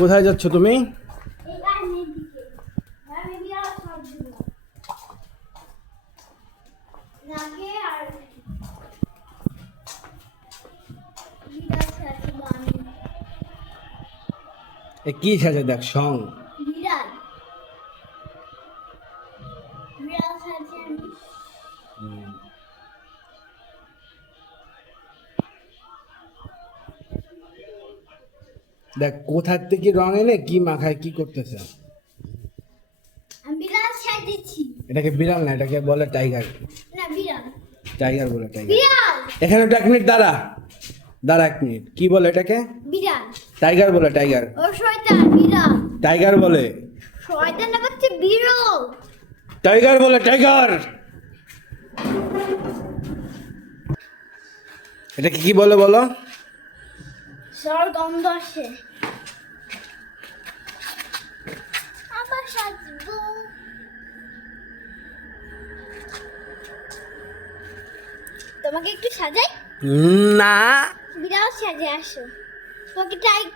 কোথায় যাচ্ছ তুমি? কি সাজে দেখ সং দেখ কোথার থেকে রং এনে কি মাখায় কি করতেছে। এটাকে বিড়াল না, এটাকে বলে টাইগার। টাইগার বলে, টাইগার। এখানে একটা 1 মিনিট দাঁড়া, দাঁড়া 1 মিনিট। কি বলে এটাকে? বিড়াল। টাইগার বলে, টাইগার। ও শয়তান, বিড়াল। টাইগার বলে। শয়তান না হচ্ছে বিড়াল। টাইগার বলে, টাইগার। এটাকে কি বলে বলো? সর গন্ধ আসে। আবার সাজবো। তোমাকে একটু সাজাই? না, বিড়াল সাজে আসো।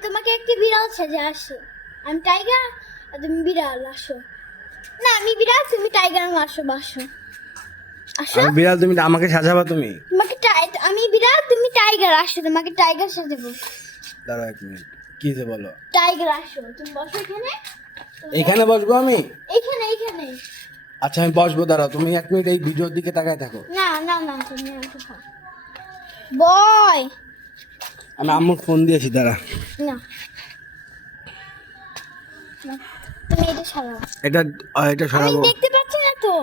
তোমাকে একটু বিড়াল সাজে আসো। আমি টাইগার আর তুমি বিড়াল, আসো। না, আমি বিড়াল, তুমি টাইগার, আসো বাসো। আসো। আমি বিড়াল, তুমি আমাকে সাজাবা তুমি? আমি বিড়াল, তুমি টাইগার, আসো। তোমাকে টাইগার সাজাবো। দাঁড়াও 1 মিনিট। কি যে বলো? টাইগার আসো, তুমি বসো এখানে। এখানে বসবো আমি? এখানে। আচ্ছা আমি বসবো, দাঁড়াও। তুমি 1 মিনিট এই ভিডিওর দিকে তাকায় থাকো। না, তুমি আসো। বয়, আমি আম্মুর ফোন দিয়েছি, দাঁড়া। না, তুমি এটা সরাও। এটা সরাবো। আমি দেখতে পাচ্ছি না তো।